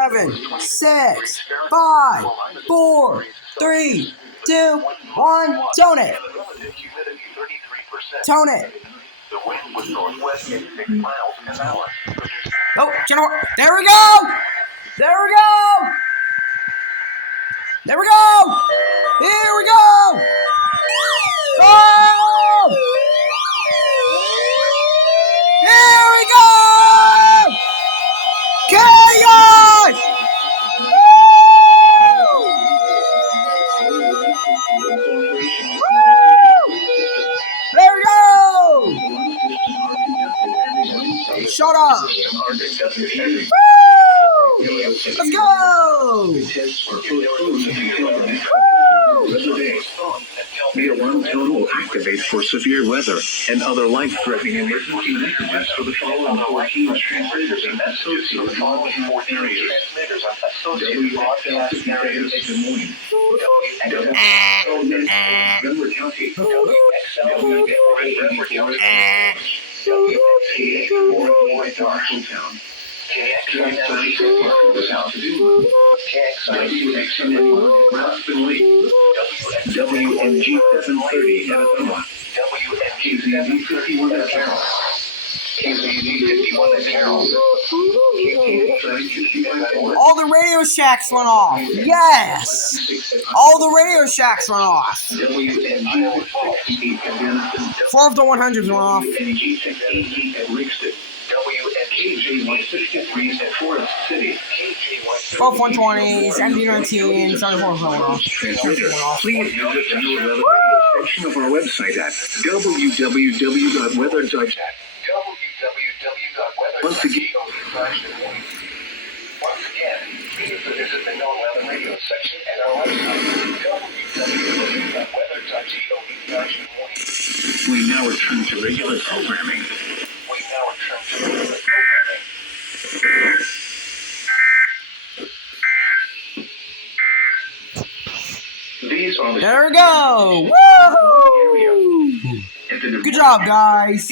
7, 6, 5, 4, 3, 2, 1. Tone it. Tone it. The wind was northwest at 6 miles an hour. Oh, there we go. There we go. There we go. Here we go. Oh! Here we go. Chaos. There we go! Shut up! Woo! Let's go! The alarm tone will activate for severe weather and other life-threatening emergency messages for the following 14 transmitters and messages for the following 4 areas. W broadcast areas. Good morning. Denver County. Denver County. WMG 730 Alabama. WMG 51 at Carroll. KZZ 51 at Carroll. All the Radio Shacks went off. Yes! All the Radio Shacks went off. 4 of the 100s went off. Both 120s, MD19, 74 went off. Please visit the new weather section of our website at www.weather.chat. Once again, please visit the known weather radio section at our website www.weather.gov. We now return to regular programming. There we go! Woo! Good job, guys.